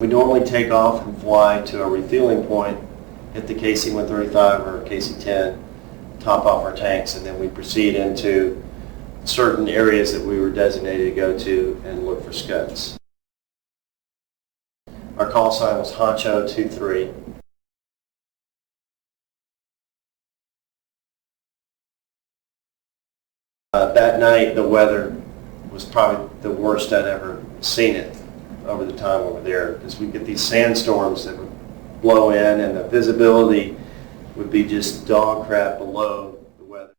We normally take off and fly to a refueling point, hit the KC-135 or KC-10, top off our tanks, and then we proceed into certain areas that we were designated to go to and look for SCUDs. Our call sign was Honcho 23. That night the weather was probably the worst I'd ever seen it over the time we were there, because we get these sandstorms that would blow in and the visibility would be just dog crap below the weather.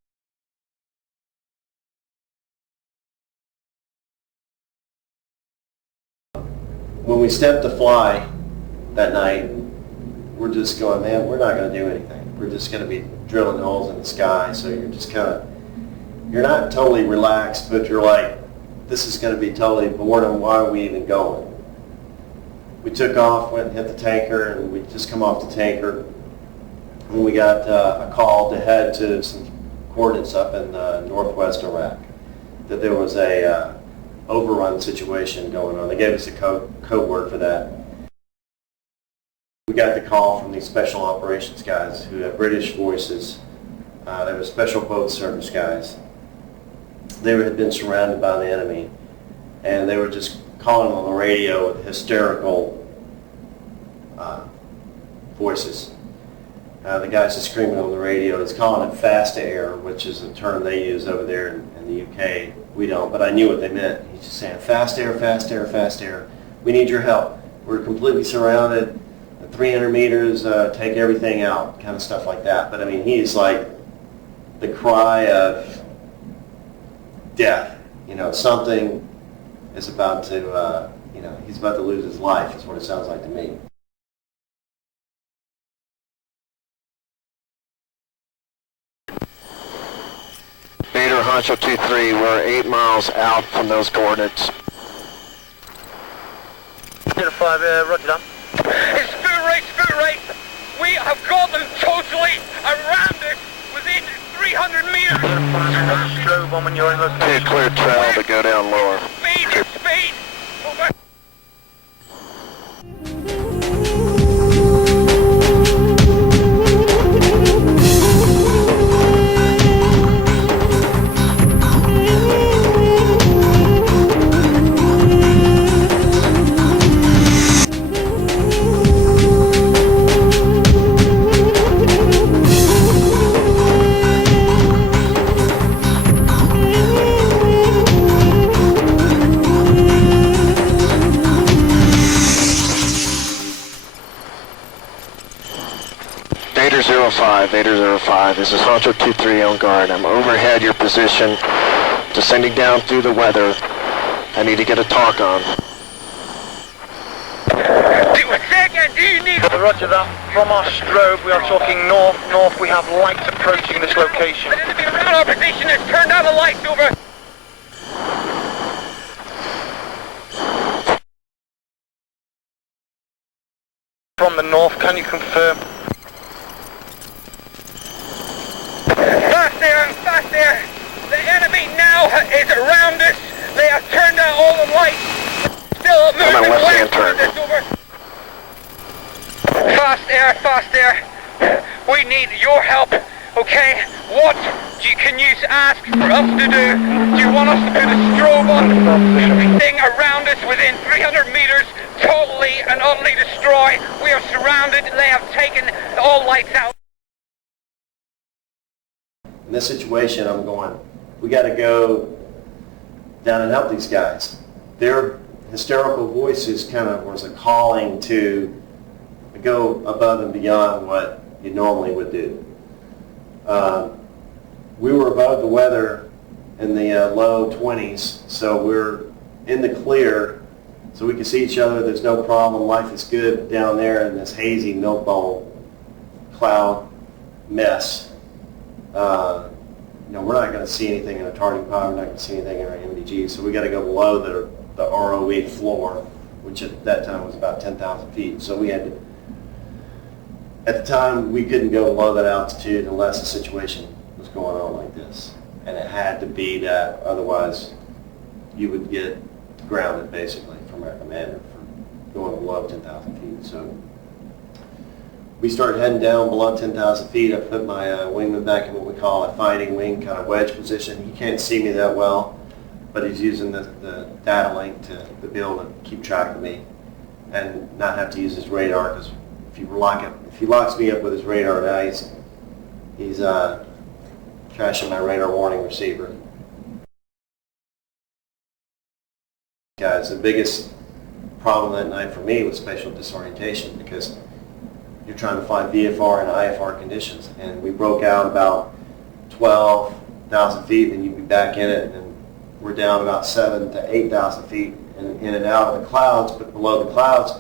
When we stepped to fly that night, we're just going, man, we're not going to do anything. We're just going to be drilling holes in the sky. So you're just kind of, you're not totally relaxed, but you're like, this is going to be totally boredom. Why are we even going? We took off, went and hit the tanker, and we just come off the tanker. And we got a call to head to some coordinates up in northwest Iraq, that there was a overrun situation going on. They gave us a code word for that. We got the call from these special operations guys who have British voices. They were special boat service guys. They had been surrounded by the enemy, and they were just calling on the radio with hysterical voices. The guys are screaming on the radio. He's calling it fast air, which is a term they use over there in the UK. We don't, but I knew what they meant. He's just saying, fast air, fast air, fast air. We need your help. We're completely surrounded. 300 meters, take everything out, kind of stuff like that. But I mean, he's like the cry of death. You know, something is about to, you know, he's about to lose his life, is what it sounds like to me. VADER Honcho 23, we're 8 miles out from those coordinates. 05, roger that. It's spoon right. We have got them totally around us within 300 meters. Slow bomb when you're in location. Okay, clear trail to go down lower. Speed, over. VADER 05, this is Honcho 23 on guard. I'm overhead your position, descending down through the weather. I need to get a talk on. Do you need... Roger that. From our strobe, we are talking north. We have lights approaching this location. It be around our position. It's turned out the lights over. From the north, can you confirm? Fast there. The I'm on left-hand turn. Fast air. We need your help, okay? What can you ask for us to do? Do you want us to put a strobe on everything around us within 300 meters, totally and utterly destroy? We are surrounded. They have taken all lights out. In this situation, I'm going, we got to go down and help these guys. Their hysterical voices kind of was a calling to go above and beyond what you normally would do. We were above the weather in the low 20s, so we're in the clear, so we can see each other. There's no problem. Life is good down there in this hazy milk bowl cloud mess. We're not going to see anything in a targeting pod. We're not going to see anything in our NVGs, so we got to go below the ROE floor, which at that time was about 10,000 feet. So we had to, at the time, we couldn't go below that altitude unless the situation was going on like this. And it had to be that, otherwise you would get grounded basically from our commander for going below 10,000 feet. So we started heading down below 10,000 feet. I put my wingman back in what we call a fighting wing kind of wedge position. He can't see me that well, but he's using the Datalink to be able to keep track of me and not have to use his radar, because if he locks me up with his radar now, he's trashing my radar warning receiver. Guys, the biggest problem that night for me was spatial disorientation, because you're trying to fly VFR and IFR conditions, and we broke out about 12,000 feet, and you'd be back in it, and we're down about 7,000 to 8,000 feet in and out of the clouds. But below the clouds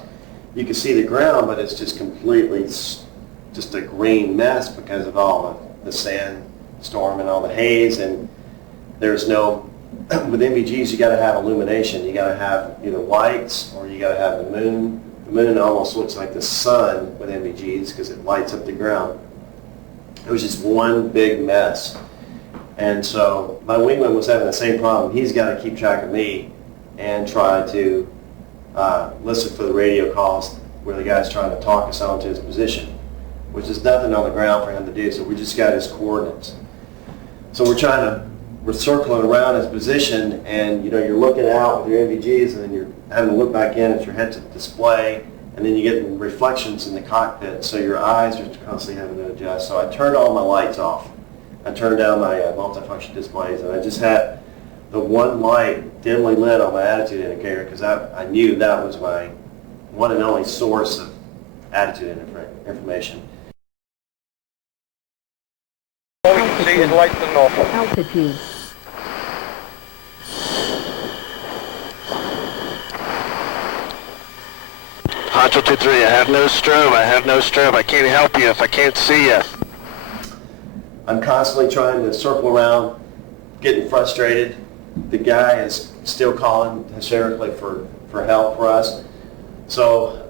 you can see the ground, but it's just completely just a green mess because of all the sandstorm and all the haze. And there's no, with NVGs you got to have illumination. You got to have either lights or you got to have the moon. The moon almost looks like the sun with NVGs because it lights up the ground. It was just one big mess. And so my wingman was having the same problem. He's got to keep track of me and try to listen for the radio calls where the guy's trying to talk us onto his position, which is nothing on the ground for him to do. So we just got his coordinates. So we're circling around his position, and you're looking out with your NVGs, and then you're having to look back in at your head-up display, and then you get reflections in the cockpit, so your eyes are constantly having to adjust. So I turned all my lights off. I turned down my multifunction displays, and I just had the one light dimly lit on my attitude indicator, because I knew that was my one and only source of attitude information. All we can see is lights and north. Altitude. Honcho 2-3, I have no strobe. I can't help you if I can't see you. I'm constantly trying to circle around, getting frustrated. The guy is still calling hysterically for help for us. So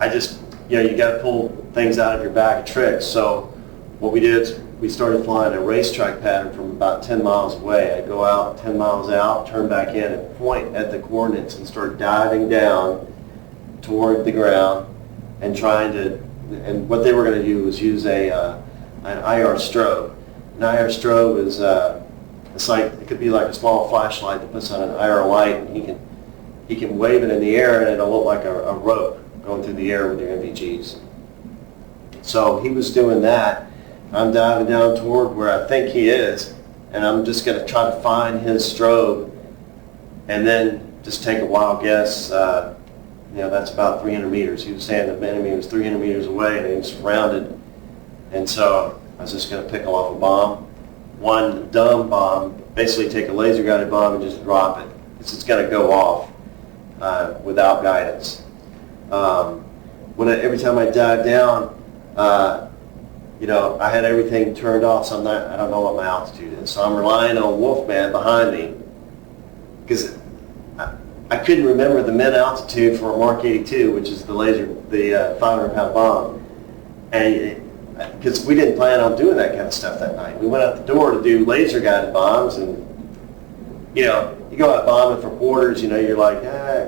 I just, you got to pull things out of your bag of tricks. So what we did is we started flying a racetrack pattern from about 10 miles away. I'd go out 10 miles out, turn back in, and point at the coordinates and start diving down toward the ground and trying to, and what they were going to do was use an IR strobe. An IR strobe is it's like, it could be like a small flashlight that puts on an IR light, and he can wave it in the air and it'll look like a rope going through the air with your NVGs. So he was doing that. I'm diving down toward where I think he is, and I'm just going to try to find his strobe and then just take a wild guess. That's about 300 meters. He was saying the enemy was 300 meters away and he was surrounded. And so I was just going to pickle off a bomb. One dumb bomb, basically take a laser guided bomb and just drop it. It's just going to go off without guidance. Every time I dive down, I had everything turned off, so I don't know what my altitude is. So I'm relying on Wolfman behind me, because I couldn't remember the mid altitude for a Mark 82, which is the 500-pound bomb, and because we didn't plan on doing that kind of stuff that night. We went out the door to do laser guided bombs, and you know, you go out bombing for quarters, you know, you're like,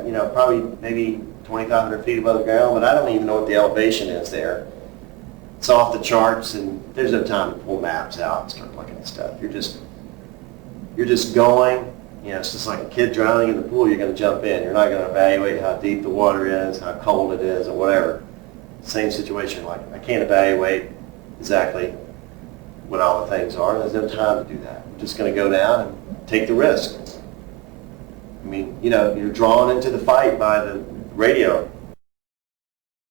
you know, probably maybe 2,500 feet above the ground, but I don't even know what the elevation is there. It's off the charts, and there's no time to pull maps out and start looking at stuff. You're just going, you know, it's just like a kid drowning in the pool. You're going to jump in. You're not going to evaluate how deep the water is, how cold it is, or whatever. Same situation, like I can't evaluate exactly what all the things are. There's no time to do that. I'm just going to go down and take the risk. I mean, you know, you're drawn into the fight by the radio.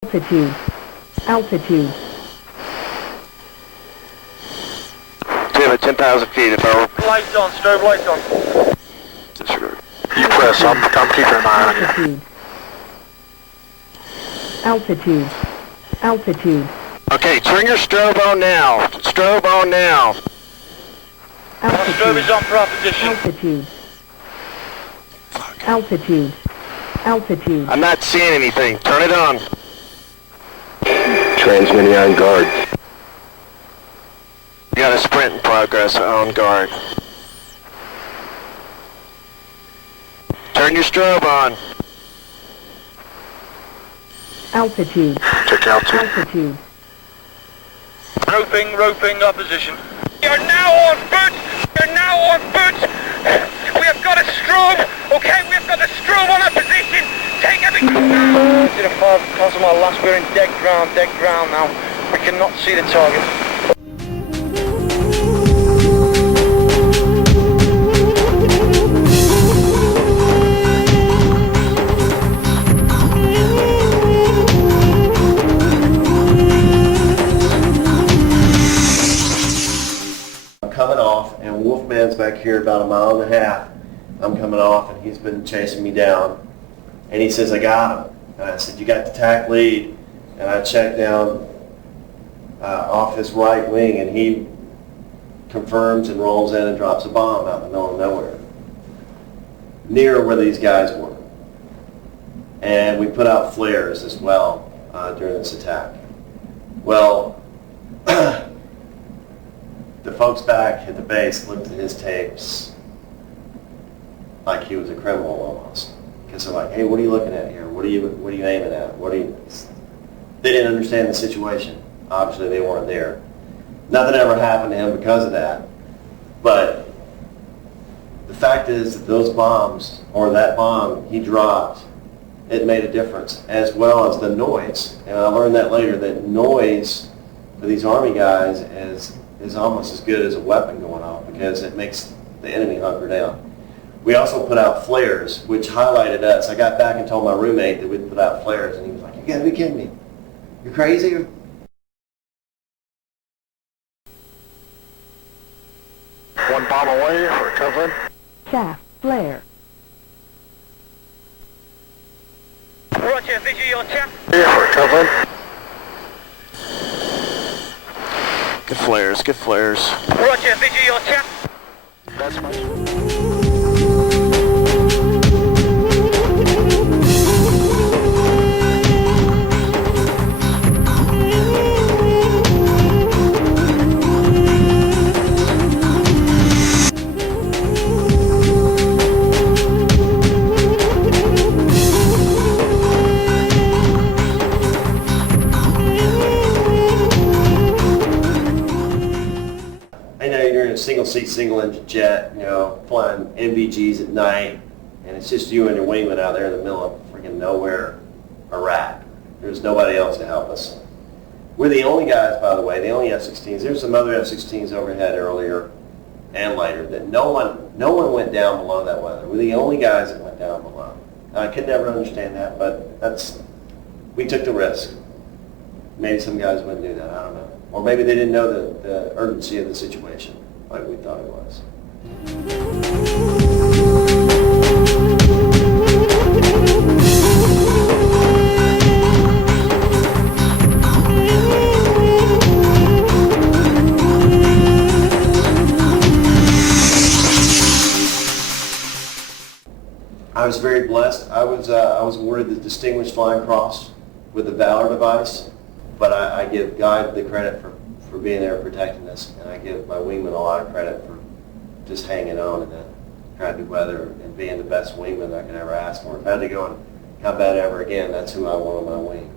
Altitude. Altitude. Jim at 10,000 feet above. Lights on, strobe lights on. Disregard. You press up, I'm keeping an eye on you. Altitude. Altitude. Okay, turn your strobe on now. Strobe on now. Our strobe is on for our position. Altitude. Altitude. Altitude. I'm not seeing anything. Turn it on. Transmitting on guard. You got a sprint in progress on guard. Turn your strobe on. Altitude. Check altitude. Altitude. Roping our position. We are now on foot. We are now on foot. We have got a strobe. Okay, we have got a strobe on our position. Take everything. 05, cancel my last. We're in dead ground now. We cannot see the target. Coming off, and Wolfman's back here about 1.5 miles. I'm coming off, and he's been chasing me down. And he says, I got him. And I said, you got the tack lead. And I checked down off his right wing, and he confirms and rolls in and drops a bomb out in the middle of nowhere, near where these guys were. And we put out flares as well during this attack. Well, the folks back at the base looked at his tapes like he was a criminal almost. Because they're like, hey, what are you looking at here? What are you aiming at? They didn't understand the situation. Obviously, they weren't there. Nothing ever happened to him because of that. But the fact is that those bombs, or that bomb he dropped, it made a difference, as well as the noise. And I learned that later, that noise for these Army guys is almost as good as a weapon going off, because it makes the enemy hunker down. We also put out flares, which highlighted us. I got back and told my roommate that we'd put out flares, and he was like, you gotta be kidding me. You're crazy? One bomb away, we're covering. Shaft. Flare. Roger, visual your chap. Yeah, we're covering. Get flares, get flares. Roger, visual your chap. That's my... Single-seat, single-engine jet, you know, flying NVGs at night, and it's just you and your wingman out there in the middle of freaking nowhere, Iraq. There's nobody else to help us. We're the only guys, by the way, the only F-16s. There's some other F-16s overhead earlier and later that no one went down below that weather. We're the only guys that went down below. I could never understand that, but we took the risk. Maybe some guys wouldn't do that, I don't know. Or maybe they didn't know the urgency of the situation like we thought it was. I was very blessed. I was awarded the Distinguished Flying Cross with the VADER device, but I give God the credit for being there protecting us, and I give my wingman a lot of credit for just hanging on and crappy weather and being the best wingman I could ever ask for. If I had to go in combat ever again, that's who I want on my wing.